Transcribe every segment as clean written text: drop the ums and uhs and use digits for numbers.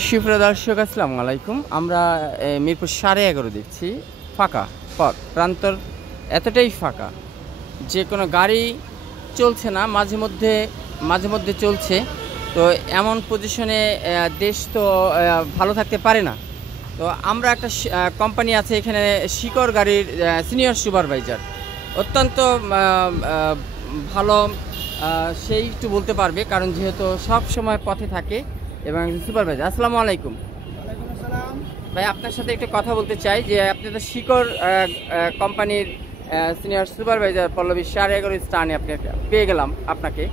সুপ্রিয় দর্শক, আসসালামু আলাইকুম। আমরা মিরপুর 11.5 দেখছি, ফাঁকা পথ প্রান্তর, এতটাই ফাঁকা যে কোনো গাড়ি চলছে না, মাঝে মধ্যে চলছে। তো এমন পজিশনে দেশ তো ভালো থাকতে পারে না। তো আমরা একটা কোম্পানি আছে এখানে, শিকড় গাড়ির সিনিয়র সুপারভাইজার, অত্যন্ত ভালো, সেই একটু বলতে পারবে, কারণ যেহেতু সব সময় পথে থাকে এবং সুপারভাইজার। আসসালামু আলাইকুম ভাই, আপনার সাথে একটু কথা বলতে চাই যে আপনি তো শিকড় কোম্পানির সিনিয়র সুপারভাইজার পল্লবী 11.5 স্থানে আপনি পেয়ে গেলাম আপনাকে।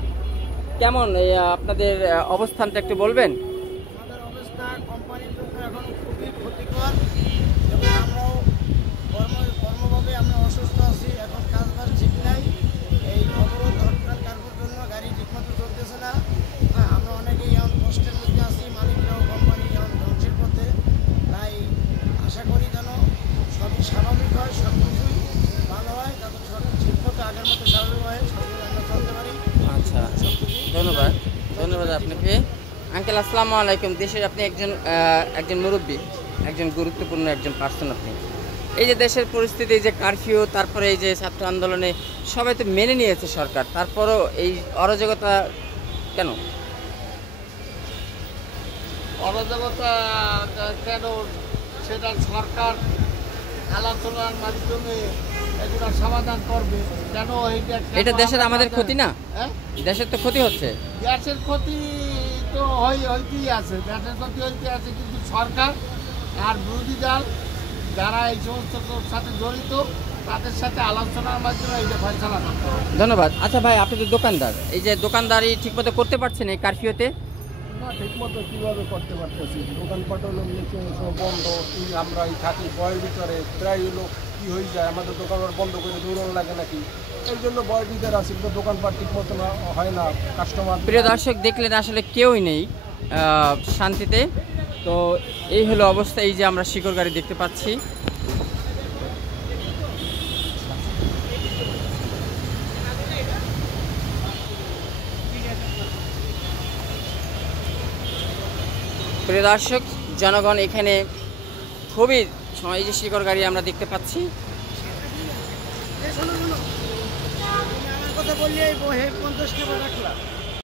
কেমন আপনাদের অবস্থানটা একটু বলবেন? আমাদের অবস্থা কোম্পানির জন্য এখন খুবই ক্ষতিকর এবং আমরাও কর্মভাবে আমরা অসুস্থ আছি। এখন কাজবাজ ঠিক নাই, এই অবরোধ হরতাল কার্যের জন্য গাড়ি ঠিকমতো চলতেছে না। হ্যাঁ, আমরা অনেকেই এখন কষ্টের মধ্যে আছি, মালিকরাও কোম্পানি এখন ধ্বংসের পথে। তাই আশা করি যেন সবই স্বাভাবিক হয়, সব কিছুই ভালো হয়, যাতে সব ঠিকমতো আগের মতো স্বাভাবিক হয়, সবগুলো আমরা চলতে পারি। আচ্ছা, ধন্যবাদ আপনাকে। আঙ্কেল আসসালামু আলাইকুম। দেশের আপনি একজন মুরব্বী, একজন গুরুত্বপূর্ণ একজন পার্সন আপনি। এই যে দেশের পরিস্থিতি, এই যে কারফিউ, তারপরে এই যে ছাত্র আন্দোলনে সবাই তো মেনে নিয়েছে সরকার, তারপরও এই অরাজকতা কেন? অরাজকতা কেন, সেটা সরকার আলোচনার মাধ্যমে এগুলো সমাধান করবে। কেন এটা দেশের আমাদের ক্ষতি না? হ্যাঁ, দেশের তো ক্ষতি হচ্ছে। গ্যাসের ক্ষতি তো হইতেই আছে, গ্যাসের ক্ষতি হইতে আছে, কিন্তু সরকার আর বিরোধী দল যারা এই সমস্ত সাথে জড়িত তাদের সাথে আলোচনার মাধ্যমে এইটা ফয়সালা করতে হবে। ধন্যবাদ। আচ্ছা ভাই, আপনি তো দোকানদার, এই যে দোকানদারি ঠিকমতো করতে পারছেন এই কারফিউতে? না, ঠিকমতো কীভাবে করতে পারতেছি, দোকানপাট হলো সব বন্ধ। আমরা এই থাকি বয়ের ভিতরে, প্রায় হলো কী হয়ে যায়, আমাদের দোকানপাট বন্ধ করে দৌড়ানো লাগে নাকি, এই জন্য বয়ের ভিতরে আসি, কিন্তু দোকানপাট ঠিকমতো না হয় না, কাস্টমার। প্রিয় দর্শক, দেখলেন আসলে কেউই নেই শান্তিতে। তো এই হলো অবস্থা। এই যে আমরা শিকড় গাড়ি দেখতে পাচ্ছি, প্রিয় দর্শক জনগণ এখানে খুবই, এই যে শিকড় গাড়ি আমরা দেখতে পাচ্ছি। আমার কথা বললি 50 টাকা রাখলাম।